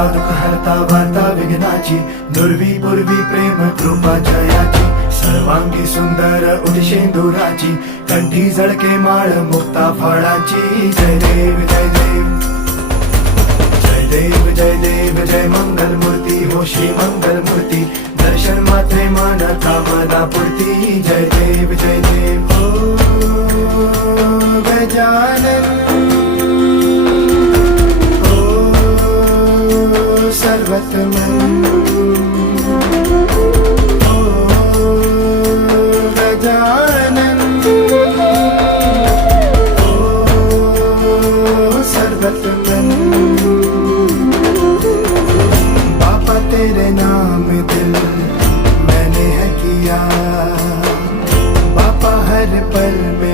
हरता दुःख हरता वार्ता विघ्नाची, दुर्वी पूर्वी प्रेम कृपा जयाची, सर्वांगी सुंदर उदिशेंदुराची, कंठी झळके माळ मुक्ता फळाची. जय देव जय देव जय देव जय देव जय मंगल मूर्ती हो श्री मंगल मूर्ती, दर्शन मात्रे मन कामना पूर्ती. जय देव जय देव हो गजानन हो सर्वतमन हो गजानन हो सर्वतमन. बाबा तेरे नाम दिल मैंने है किया, बाबा हर पल में